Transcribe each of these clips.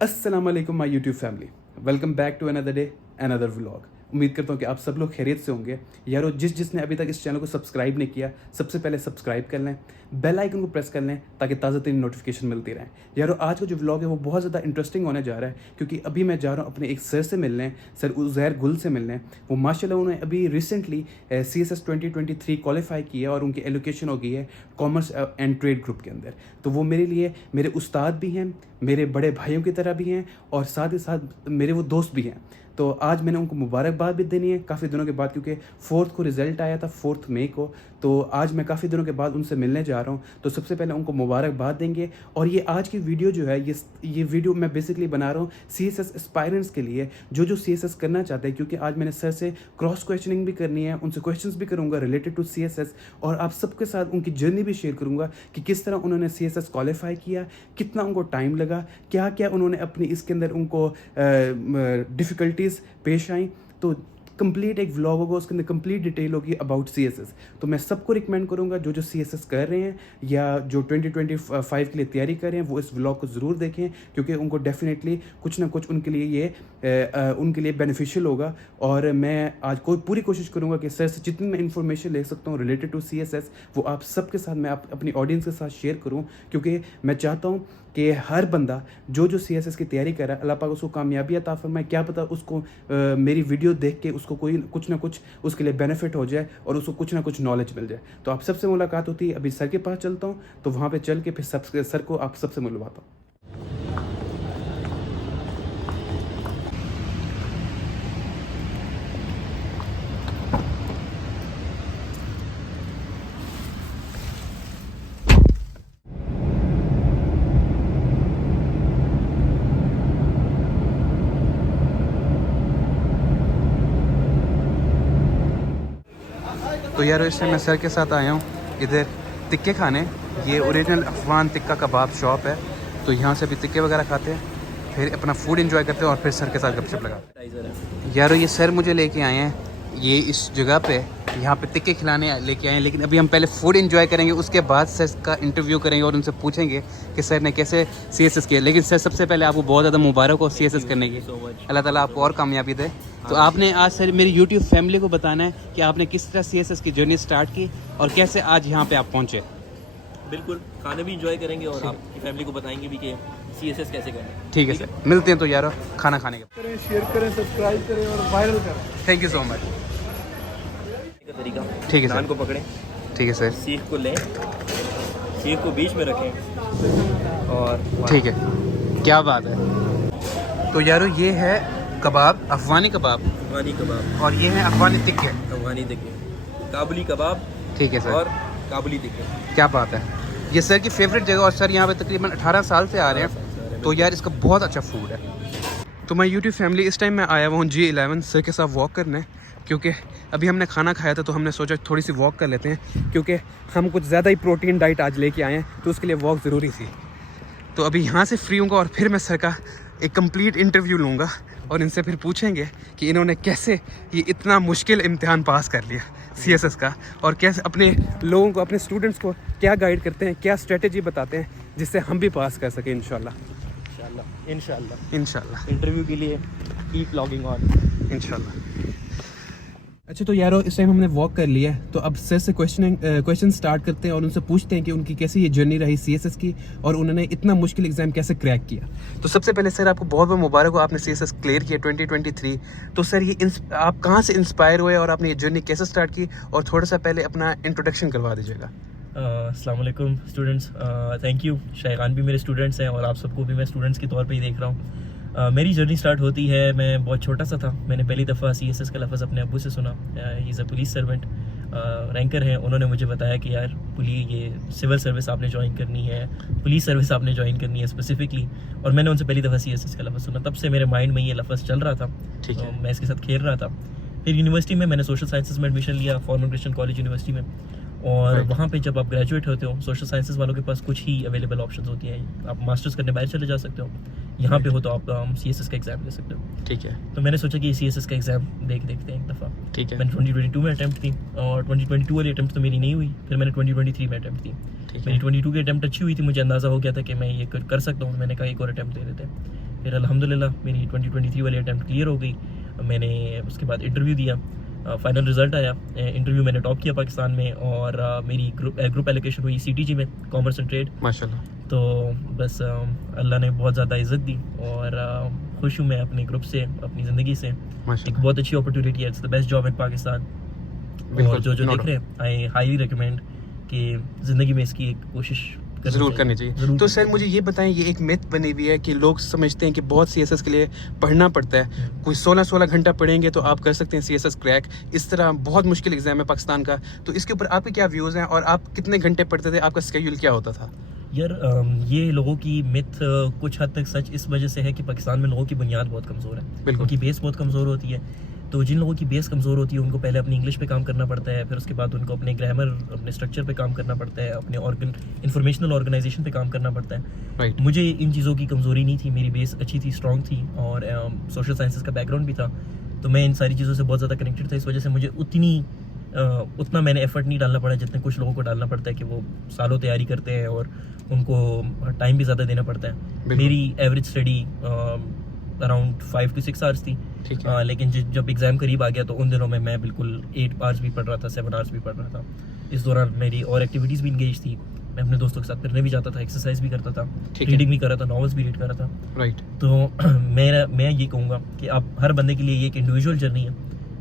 अस्सलाम वालेकुम my YouTube family, welcome back to another day another vlog. उम्मीद करता हूँ कि आप सब लोग खैरियत से होंगे। यारो जिसने अभी तक इस चैनल को सब्सक्राइब नहीं किया, सबसे पहले सब्सक्राइब कर लें, बेल आइकन को प्रेस कर लें ताकि ताज़ा तरीन नोटिफिकेशन मिलती रहे। यारो आज का जो व्लॉग है वो बहुत ज़्यादा इंटरेस्टिंग होने जा रहा है क्योंकि अभी मैं जा रहा हूँ अपने एक सर से मिलने, सर उज़ैर गुल से मिलने। वो माशाल्लाह उन्होंने अभी रिसेंटली CSS 2023 क्वालिफाई किया और उनकी एलोकेशन हो गई है कॉमर्स एंड ट्रेड ग्रुप के अंदर। तो वो मेरे लिए मेरे उस्ताद भी हैं, मेरे बड़े भाइयों की तरह भी हैं और साथ ही साथ मेरे वो दोस्त भी हैं। तो आज मैंने उनको मुबारकबाद भी देनी है काफ़ी दिनों के बाद, क्योंकि 4 को रिज़ल्ट आया था 4 मई को। तो आज मैं काफ़ी दिनों के बाद उनसे मिलने जा रहा हूँ। तो सबसे पहले उनको मुबारकबाद देंगे। और ये आज की वीडियो जो है ये वीडियो मैं बेसिकली बना रहा हूँ CSS एस्पायरेंट्स के लिए जो CSS करना चाहते हैं, क्योंकि आज मैंने सर से क्रॉस क्वेश्चनिंग भी करनी है, उनसे क्वेश्चंस भी करूँगा रिलेटेड टू CSS और आप सबके साथ उनकी जर्नी भी शेयर करूँगा कि किस तरह उन्होंने CSS क्वालिफाई किया, कितना उनको टाइम लगा, क्या क्या उन्होंने अपनी इसके अंदर उनको डिफ़िकल्टीज़ पेश आई। तो कंप्लीट एक व्लॉग होगा, उसके अंदर कंप्लीट डिटेल होगी अबाउट CSS। तो मैं सबको रिकमेंड करूंगा जो CSS कर रहे हैं या जो 2025 के लिए तैयारी कर रहे हैं वो इस व्लॉग को ज़रूर देखें, क्योंकि उनको डेफिनेटली कुछ ना कुछ उनके लिए बेनिफिशियल होगा। और मैं आज पूरी कोशिश करूंगा कि सर से जितनी मैं इन्फॉर्मेशन ले सकता हूँ रिलेटेड टू CSS वो आप सबके साथ मैं अपनी ऑडियंस के साथ शेयर करूँ, क्योंकि मैं चाहता हूँ कि हर बंदा जो CSS की तैयारी कर रहा है, अल्लाह पाक उसको कामयाबी अता फरमाए। क्या पता उसको मेरी वीडियो देख के उसको कोई कुछ ना कुछ उसके लिए बेनिफिट हो जाए और उसको कुछ ना कुछ नॉलेज मिल जाए। तो आप सबसे मुलाकात होती है, अभी सर के पास चलता हूँ, तो वहाँ पे चल के फिर सर को आप सबसे मिलवाता हूँ। तो यार इस टाइम मैं सर के साथ आया हूँ इधर टिक्के खाने। ये ओरिजिनल अफगान टिक्का कबाब शॉप है। तो यहाँ से भी टिक्के वगैरह खाते हैं, फिर अपना फूड एंजॉय करते हैं और फिर सर के साथ गपशप लगाते हैं। यारो ये सर मुझे लेके आए हैं ये इस जगह पे, यहाँ पे टिक्के खिलाने लेके आए हैं, लेकिन अभी हम पहले फूड एंजॉय करेंगे, उसके बाद सर का इंटरव्यू करेंगे और उनसे पूछेंगे कि सर ने कैसे CSS किया। लेकिन सर सबसे पहले आपको बहुत ज़्यादा मुबारक हो CSS करने की, अल्लाह ताला आपको और कामयाबी दे। तो आपने आज सर मेरी यूट्यूब फैमिली को बताना है कि आपने किस तरह CSS की जर्नी स्टार्ट की और कैसे आज यहाँ पे आप पहुँचे। बिल्कुल, खाना भी इंजॉय करेंगे और आपकी फैमिली को बताएंगे भी कि CSS कैसे करें। ठीक है सर, मिलते हैं तो यार खाना खाने के। करें, शेयर करें, सब्सक्राइब करें और वायरल करें। Thank you so much. का तरीका, ठीक है नान सर। को पकड़ें, ठीक है सर। सीख को लें, सीख को बीच में रखें और ठीक है, क्या बात है। तो यारो ये है कबाब, अफगानी कबाब, अफगानी कबाब और ये है अफगानी टिक्के। अफगानी टिक्के, काबुली कबाब ठीक है सर। और काबुली टिक्के। क्या बात है, ये सर की फेवरेट जगह और सर यहाँ पे तकरीबन 18 साल से आ रहे हैं। तो यार इसका बहुत अच्छा फूड है। तो मैं यूट्यूब फैमिली इस टाइम मैं आया हुआ हूँ G11 सर के साथ वॉक करने, क्योंकि अभी हमने खाना खाया था तो हमने सोचा थोड़ी सी वॉक कर लेते हैं, क्योंकि हम कुछ ज़्यादा ही प्रोटीन डाइट आज लेके आए हैं तो उसके लिए वॉक ज़रूरी थी। तो अभी यहाँ से फ्री हूँगा और फिर मैं सर का एक कंप्लीट इंटरव्यू लूँगा और इनसे फिर पूछेंगे कि इन्होंने कैसे ये इतना मुश्किल इम्तिहान पास कर लिया CSS का, और कैसे अपने लोगों को, अपने स्टूडेंट्स को क्या गाइड करते हैं, क्या स्ट्रेटजी बताते हैं जिससे हम भी पास कर सकें इंशाल्लाह। इंटरव्यू के लिए कीप लॉगिंग ऑन इंशाल्लाह। अच्छा तो यारो इस टाइम हमने वॉक कर लिया है, तो अब सर से क्वेश्चन स्टार्ट करते हैं और उनसे पूछते हैं कि उनकी कैसी ये जर्नी रही CSS की और उन्होंने इतना मुश्किल एग्जाम कैसे क्रैक किया। तो सबसे पहले सर आपको बहुत बहुत मुबारक हो, आपने CSS क्लियर किया 2023। तो सर ये आप कहाँ से इंस्पायर हुए और आपने ये जर्नी कैसे स्टार्ट की, और थोड़ा सा पहले अपना इंट्रोडक्शन करवा दीजिएगा। अस्सलाम वालेकुम स्टूडेंट्स, थैंक यू। शायखान भी मेरे स्टूडेंट्स हैं और आप सबको भी मैं स्टूडेंट्स के तौर पे ही देख रहा हूँ। मेरी जर्नी स्टार्ट होती है, मैं बहुत छोटा सा था, मैंने पहली दफ़ा CSS का लफ्ज़ अपने अब्बू से सुना। He is a police servant, ranker हैं। उन्होंने मुझे बताया कि यार ये सिविल सर्विस आपने ज्वाइन करनी है, पुलिस सर्विस आपने ज्वाइन करनी है स्पेसिफिकली। और मैंने उनसे पहली दफ़ा CSS का लफ्ज़ सुना, तब से मेरे माइंड में ये लफ्ज़ चल रहा था। ठीक है। मैं इसके साथ खेल रहा था। फिर यूनिवर्सिटी में मैंने सोशल साइंसेस में एडमिशन लिया, फॉर्मल क्रिश्चियन कॉलेज यूनिवर्सिटी में। और वहाँ पे जब आप ग्रेजुएट होते हो, सोशल साइंसेस वालों के पास कुछ ही अवेलेबल ऑप्शंस होती हैं। आप मास्टर्स करने बाहर चले जा सकते हो, यहाँ पे हो तो आप CSS का एग्ज़ाम दे सकते हो। ठीक है। तो मैंने सोचा कि CSS का एग्ज़ाम देखते हैं एक दफ़ा। ठीक है। मैंने 2022 में अटैम्प्ट की और 2022 वाली अटैम्प्ट तो मेरी नहीं हुई, फिर मैंने 2023 में अटैम्प्ट की। मेरी 22 की अटैम्प्ट अच्छी हुई थी, मुझे अंदाज़ा हो गया था कि मैं ये कर सकता हूँ। मैंने कहा एक और अटैम्प्ट दे देते हैं। फिर अल्हम्दुलिल्लाह मेरी 2023 वाली अटैम्प्ट क्लियर हो गई। मैंने उसके बाद इंटरव्यू दिया, फाइनल रिजल्ट आया, इंटरव्यू मैंने टॉप किया पाकिस्तान में, और मेरी ग्रुप एलोकेशन हुई CTG में, कॉमर्स एंड ट्रेड। माशाल्लाह। तो बस अल्लाह ने बहुत ज़्यादा इज़्ज़त दी, और खुश हूँ मैं अपने ग्रुप से, अपनी ज़िंदगी से। एक माशाल्लाह। बहुत अच्छी अपॉर्चुनिटी है, it's the best job in Pakistan. बिल्कुल, और जो no देख रहे हैं, आई हाईली रिकमेंड कि ज़िंदगी में इसकी एक कोशिश ज़रूर करनी चाहिए। ज़रूर तो करनी सर मुझे ये बताएं, ये एक मिथ बनी हुई है कि लोग समझते हैं कि बहुत CSS के लिए पढ़ना पड़ता है, कोई 16 घंटा पढ़ेंगे तो आप कर सकते हैं CSS क्रैक। इस तरह बहुत मुश्किल एग्जाम है पाकिस्तान का, तो इसके ऊपर आपके क्या व्यूज़ हैं और आप कितने घंटे पढ़ते थे, आपका स्केड्यूल क्या होता था? यार ये लोगों की मिथ कुछ हद तक सच इस वजह से है कि पाकिस्तान में लोगों की बुनियाद बहुत कमज़ोर है, बिल्कुल। उनकी बेस बहुत कमज़ोर होती है। तो जिन लोगों की बेस कमज़ोर होती है उनको पहले अपनी इंग्लिश पे काम करना पड़ता है, फिर उसके बाद उनको अपने ग्रामर, अपने स्ट्रक्चर पे काम करना पड़ता है, अपने इंफॉर्मेशनल ऑर्गेनाइजेशन पे काम करना पड़ता है। राइट। मुझे इन चीज़ों की कमज़ोरी नहीं थी, मेरी बेस अच्छी थी, स्ट्रॉन्ग थी, और सोशल साइंसेस का बैकग्राउंड भी था, तो मैं इन सारी चीज़ों से बहुत ज़्यादा कनेक्टेड था। इस वजह से मुझे उतना मैंने एफर्ट नहीं डालना पड़ा जितने कुछ लोगों को डालना पड़ता है, कि वो सालों तैयारी करते हैं और उनको टाइम भी ज़्यादा देना पड़ता है। मेरी average study around 5 to 6 hours थी, ठीक है। लेकिन जब एग्ज़ाम करीब आ गया तो उन दिनों में मैं बिल्कुल 8 आवर्स भी पढ़ रहा था, 7 आवर्स भी पढ़ रहा था। इस दौरान मेरी और एक्टिविटीज़ भी इंगेज थी, मैं अपने दोस्तों के साथ फिरने भी जाता था, एक्सरसाइज भी करता था, ठीक है। रीडिंग भी कर रहा था, नॉवेल्स भी रीड कर रहा था। राइट। तो मैं ये कहूँगा कि आप हर बंदे के लिए ये एक इंडिविजुअल जर्नी है,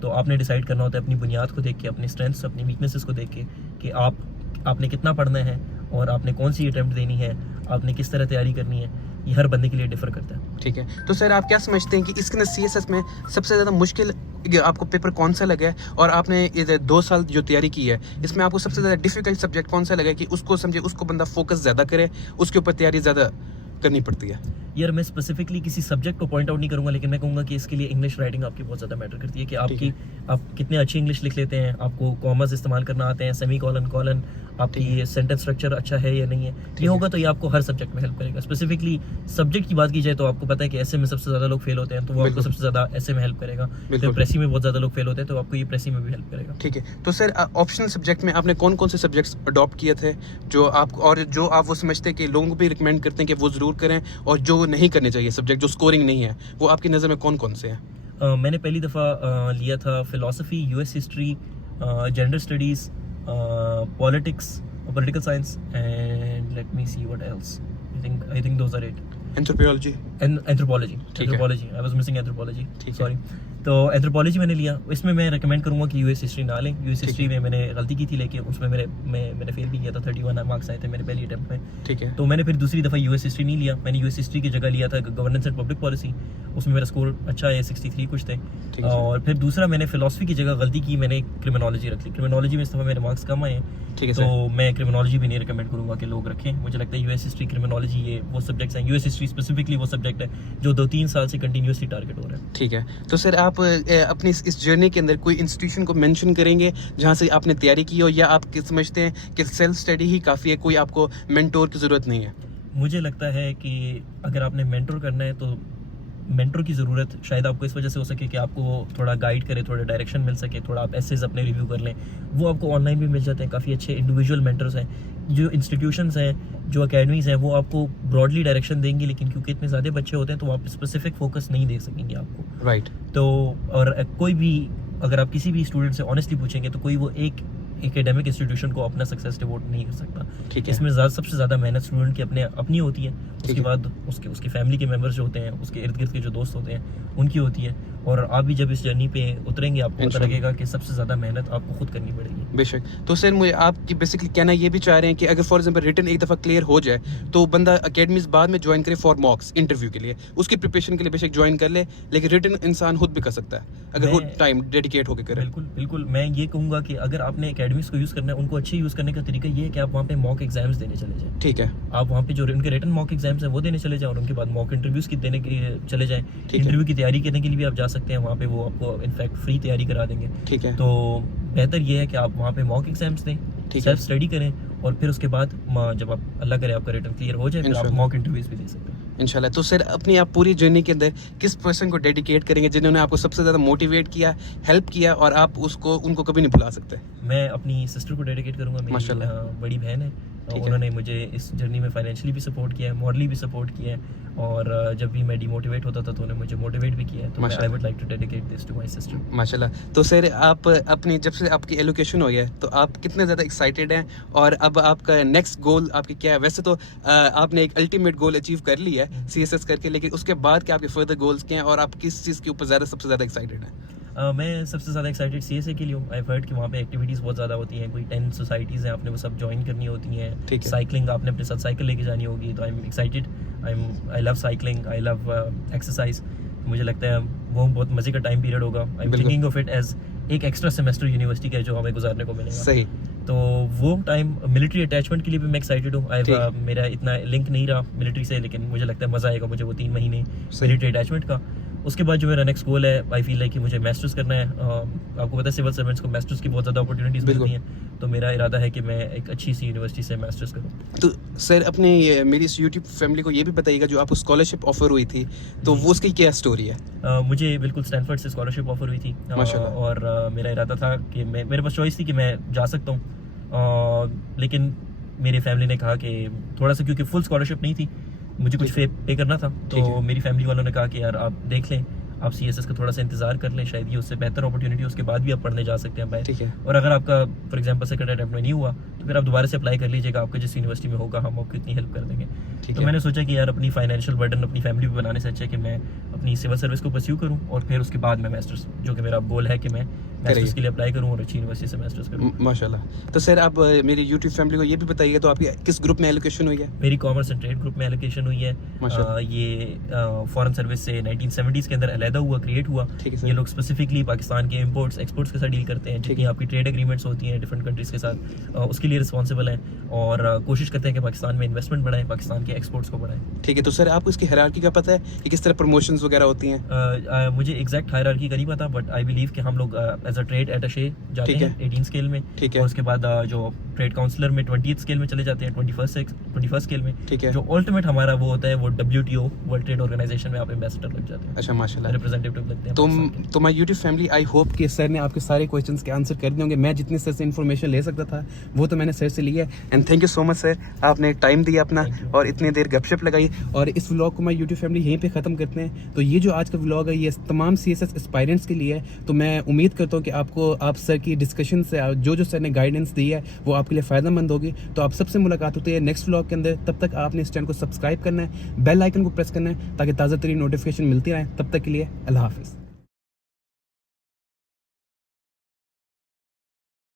तो आपने डिसाइड करना होता है अपनी बुनियाद को देख के, अपने स्ट्रेंथ्स, अपनी वीकनेसेस को देख के, कि आपने कितना पढ़ना है और आपने कौन सी अटैम्प्ट देनी है, आपने किस तरह तैयारी करनी है, ये हर बंदे के लिए डिफर करता है। ठीक है। तो सर आप क्या समझते हैं कि इसके अंदर CSS में सबसे ज़्यादा मुश्किल आपको पेपर कौन सा लगा है, और आपने ये 2 साल जो तैयारी की है इसमें आपको सबसे ज़्यादा डिफिकल्ट सब्जेक्ट कौन सा लगा है कि उसको समझे, उसको बंदा फोकस ज़्यादा करे, उसके ऊपर तैयारी ज़्यादा करनी पड़ती है? यार मैं स्पेसिफिकली किसी सब्जेक्ट को पॉइंट आउट नहीं करूंगा, लेकिन मैं कहूँगा कि इसके लिए इंग्लिश राइटिंग आपकी बहुत ज़्यादा मैटर करती है, कि आप कितने अच्छी इंग्लिश लिख लेते हैं, आपको कॉमर्स इस्तेमाल करना आते हैं, सेमी कॉलन, आपकी सेंटेंस स्ट्रक्चर अच्छा है या नहीं है, ये होगा तो ये आपको हर सब्जेक्ट में हेल्प करेगा। स्पेसिफिकली सब्जेक्ट की बात की जाए तो आपको पता है कि ऐसे में सबसे ज़्यादा लोग फेल होते हैं, तो वो आपको सबसे ज़्यादा ऐसे में हेल्प करेगा। फिर प्रेसी में बहुत ज़्यादा लोग फेल होते हैं, तो आपको ये प्रेसी में भी हेल्प करेगा। ठीक है। तो सर ऑप्शनल सब्जेक्ट में आपने कौन कौन से सब्जेक्ट्स अडॉप्ट किए थे जो आप, और जो आप वो समझते हैं कि लोगों को भी रिकमेंड करते हैं कि वो ज़रूर करें, और जो नहीं करने चाहिए सब्जेक्ट जो स्कोरिंग नहीं है, वो आपकी नज़र में कौन कौन से हैं? मैंने पहली दफ़ा लिया था philosophy, US history, gender studies, politics, political science, and let me see what else, I think those are it. Anthropology. Anthropology, I was missing anthropology, sorry. तो एंथ्रोपोलॉजी मैंने लिया, इसमें मैं रेकमेंड करूंगा कि US हिस्ट्री ना लें। US हिस्ट्री में मैंने गलती की थी, लेकिन उसमें मैंने फेल भी किया था, 31 मार्क्स आए थे मेरे पहली अटेम्प्ट में। ठीक है। तो मैंने फिर दूसरी दफ़ा US हिस्ट्री नहीं लिया, मैंने US हिस्ट्री की जगह लिया था गवर्नेंस एंड पब्लिक पॉलिसी, उसमें मेरा स्कोर अच्छा है, 63 कुछ थे। ठीक है। और फिर दूसरा मैंने फिलोसफी की जगह गलती की, मैंने क्रिमिनोलॉजी रख ली। क्रिमिनोलॉजी में इस दफ़ा मेरे मार्क्स कम आए हैं, ठीक है तो सर। मैं क्रिमिनोलॉजी भी नहीं रिकमेंड करूँगा कि लोग रखें। मुझे लगता है US हिस्ट्री, क्रिमिनोलॉजी, ये वो सब्जेक्ट्स हैं। US हिस्ट्री स्पेसिफिकली वो सब्जेक्ट है जो 2-3 साल से कंटिन्यूसली टारगेट हो रहा है। ठीक है। तो सर आप अपनी इस जर्नी के अंदर कोई इंस्टीट्यूशन को मेंशन करेंगे जहाँ से आपने तैयारी की हो, या आप समझते हैं कि सेल्फ स्टडी ही काफ़ी है, कोई आपको मेंटोर की ज़रूरत नहीं है? मुझे लगता है कि अगर आपने मेंटोर करना है तो मेंटोर की ज़रूरत शायद आपको इस वजह से हो सके कि आपको थोड़ा गाइड करे, थोड़ा डायरेक्शन मिल सके, थोड़ा आप एसेज अपने रिव्यू कर लें। वो आपको ऑनलाइन भी मिल जाते हैं, काफ़ी अच्छे इंडिविजुअल मेंटर्स हैं। जो इंस्टीट्यूशंस हैं, जो अकेडमीज़ हैं, वो आपको ब्रॉडली डायरेक्शन देंगी, लेकिन क्योंकि इतने ज़्यादा बच्चे होते हैं तो आप स्पेसिफिक फोकस नहीं दे सकेंगे आपको। राइट। तो और कोई भी, अगर आप किसी भी स्टूडेंट से ऑनेस्टली पूछेंगे तो कोई वो एक एकेडमिक इंस्टीट्यूशन को अपना सक्सेस डिवोट नहीं कर सकता। ठीक है। इसमें सबसे ज़्यादा मेहनत स्टूडेंट की अपनी होती है, उसके बाद उसके फैमिली के मेंबर्स जो होते हैं, उसके इर्द गिर्द के जो दोस्त होते हैं, उनकी होती है। और आप भी जब इस जर्नी पे उतरेंगे आपको पता लगेगा कि सबसे ज़्यादा मेहनत आपको खुद करनी पड़ेगी। बेशक। तो सर मुझे आपकी बेसिकली कहना ये भी चाह रहे हैं कि अगर फॉर एग्जांपल रिटन एक दफ़ा क्लियर हो जाए तो बंदा अकेडमीज बाद में ज्वाइन करे फॉर मॉक्स इंटरव्यू के लिए, उसकी प्रिपरेशन के लिए बेशक ज्वाइन कर ले, लेकिन रिटन इंसान खुद भी कर सकता है अगर वो टाइम डेडिकेट होकर करे। बिल्कुल मैं ये कहूँगा कि अगर आपने अकेडमीज को यूज़ करना है, उनको अच्छे यूज़ करने का तरीका ये है कि आप वहाँ पे मॉक एग्जाम्स देने चले जाएँ। ठीक है। आप वहाँ पे जो उनके रिटन मॉक एग्जाम्स हैं वो देने चले जाएं, और उनके बाद मॉक इंटरव्यूज़ की देने के चले जाएं। इंटरव्यू की तैयारी करने के लिए भी आप जा सकते हैं, वहाँ पे वो आपको इनफैक्ट फ्री तैयारी करा देंगे। ठीक है। तो बेहतर ये है कि आप वहाँ पे मॉक एग्जाम्स दें, सेल्फ स्टडी करें, और फिर उसके बाद जब आप अल्लाह करे आपका रिटन क्लियर हो जाए, फिर आप मॉक इंटरव्यूज़ भी दे सकते हैं इंशाल्लाह। तो सर अपनी आप पूरी जर्नी के अंदर किस पर्सन को डेडिकेट करेंगे जिन्होंने आपको सबसे ज़्यादा मोटिवेट किया, हेल्प किया, और आप उनको कभी नहीं भुला सकते? मैं अपनी सिस्टर को डेडिकेट करूँगा, मेरी माशाल्लाह। बड़ी बहन है, ठीक है। उन्होंने मुझे इस जर्नी में फाइनेंशियली भी सपोर्ट किया है, मॉरली भी सपोर्ट किया है, और जब भी मैं डिमोटिवेट होता था तो उन्होंने मुझे मोटिवेट भी किया है। तो आई माशाल्लाह। Would like to dedicate this to my sister. माशाल्लाह। तो सर आप अपनी जब से आपकी एलोकेशन हुई है तो आप कितने ज़्यादा एक्साइटेड हैं और अब आपका नेक्स्ट गोल आपकी क्या है? वैसे तो आपने एक अल्टीमेट गोल अचीव कर लिया है सीएसएस करके, लेकिन उसके बाद क्या आपके फर्दर गोल्स क्या हैं और आप किस चीज़ के ऊपर सबसे ज़्यादा एक्साइटेड हैं? मैं सबसे ज़्यादा एक्साइटेड सीएसए के लिए हूँ। आई हर्ड कि वहाँ पे एक्टिविटीज़ बहुत ज़्यादा होती हैं, कोई 10 सोसाइटीज़ हैं, आपने वो सब ज्वाइन करनी होती हैं। ठीक है। साइकिलिंग आपने अपने साथ साइकिल लेके जानी होगी, तो I am excited. I love cycling, I love exercise. मुझे लगता है वो बहुत मज़े का टाइम पीरियड होगा। आई एम बिल्कुल। थिंकिंग ऑफ इट एज एक एक्स्ट्रा सेमेस्टर यूनिवर्सिटी का जो हमें गुजारने को मिलेगा। सही। तो वो टाइम मिलिट्री अटैचमेंट के लिए भी मैं एक्साइटेड हूँ। ठीक। मेरा इतना लिंक नहीं रहा मिलिट्री से, लेकिन मुझे लगता है मज़ा आएगा मुझे वो 3 महीने सही। मिलिट्री अटैचमेंट का। उसके बाद जो मेरा नेक्स्ट गोल है, आई फील लाइक कि मुझे मास्टर्स करना है। आपको पता है सिविल सर्वेंट्स को मास्टर्स की बहुत ज़्यादा अपॉर्चुनिटीज़ बिल्कुल। मिलती हैं, तो मेरा इरादा है कि मैं एक अच्छी सी यूनिवर्सिटी से मास्टर्स करूँ। तो सर अपने मेरी इस यूट्यूब फैमिली को ये भी बताइएगा जो आपको स्कॉलरशिप ऑफर हुई थी तो वो उसकी क्या स्टोरी है? मुझे बिल्कुल स्टैनफोर्ड से स्कॉलरशिप ऑफर हुई थी, माशाल्लाह। और मेरा इरादा था कि मेरे पास चॉइस थी कि मैं जा सकता हूँ, लेकिन मेरी फैमिली ने कहा कि थोड़ा सा, क्योंकि फुल स्कॉलरशिप नहीं थी, मुझे कुछ पे करना था, ठीक तो है। मेरी फैमिली वालों ने कहा कि यार आप देख लें, आप सीएसएस का थोड़ा सा इंतजार कर लें, शायद ये उससे बेहतर अपॉर्चुनिटी, उसके बाद भी आप पढ़ने जा सकते हैं बाहर। ठीक है। और अगर आपका फॉर एग्जांपल सेकंड अटेम्प्ट में नहीं हुआ तो फिर आप दोबारा से अप्लाई कर लीजिएगा, आपके जिस यूनिवर्सिटी में होगा हम आपको इतनी हेल्प कर देंगे। ठीक तो है। मैंने सोचा कि यार अपनी फाइनेंशियल बर्डन अपनी फैमिली पे बनाने से अच्छा है कि मैं अपनी सिविल सर्विस को परस्यू करूँ और फिर उसके बाद मैं मास्टर्स, जो कि मेरा गोल है कि मैं मास्टर्स के लिए अप्लाई करूँ और अच्छी यूनिवर्सिटी से मास्टर्स करूँ। माशाल्लाह। तो सर आप मेरी यूट्यूब फैमिली को ये भी बताइएगा तो आपकी किस ग्रुप में एलोकेशन हुई है? मेरी कॉमर्स एंड ट्रेड ग्रुप में एलोकेशन हुई है। माशाल्लाह। ये फॉरेन सर्विस से 1970s के अंदर अलहदा हुआ, क्रिएट हुआ। ठीक है सर। ये लोग स्पेसिफिकली पाकिस्तान के इंपोर्ट्स एक्सपोर्ट्स के साथ डील करते हैं, ठीक जितनी है। आपकी ट्रेड एग्रीमेंट्स होती हैं डिफरेंट कंट्रीज के साथ, उसके लिए रिस्पॉन्सिबल हैं, और कोशिश करते हैं कि पाकिस्तान में इन्वेस्टमेंट बढ़ाएं, पाकिस्तान के एक्सपोर्ट्स को बढ़ाएं। ठीक है। तो सर आपको इसकी हायरार्की का पता है कि किस तरह प्रमोशंस वगैरह होती हैं? मुझे एग्जैक्ट हायरार्की का नहीं पता, बट आई बिलीव कि हम लोग एज अ ट्रेड अटैचे जाते ठीक हैं है। 18 स्केल में, ठीक है। और उसके बाद जो ट्रेड काउंसलर में 20th स्केल में चले जाते हैं, 21st स्केल में। ठीक है। जो अल्टीमेट हमारा वो होता है वो WTO वर्ल्ड ट्रेड ऑर्गेनाइजेशन में आप एम्बेसडर लग जाते हैं, अच्छा माशाल्लाह। रिप्रेजेंटेटिव लगते हैं तो पाकिस्तान के। तो my YouTube family, I hope कि सर ने आपके सारे क्वेश्चंस के आंसर कर दिए होंगे। मैं जितनी सर से इन्फॉर्मेशन ले सकता था वो तो मैंने सर से लिया है। And thank you so much sir, आपने टाइम दिया अपना Thank you. और इतनी देर गपशप लगाई। और इस व्लॉग को मैं यूट्यूब फैमिली यहीं पे ख़त्म करते हैं। तो ये जो आज का व्लॉग है ये तमाम CSS एस्पायरेंट्स के लिए है। तो मैं उम्मीद करता हूँ कि आपको आप सर की डिस्कशन से जो सर ने गाइडेंस दी है वो आपके लिए फ़ायदेमंद होगी। तो आप सबसे मुलाकात होती है नेक्स्ट व्लॉग के अंदर। तब तक आपने इस चैनल को सब्सक्राइब करना है, बेल आइकन को प्रेस करना है ताकि ताज़ा तरीन नोटिफिकेशन मिलती रहे। तब तक के लिए अल्लाह हाफिज़।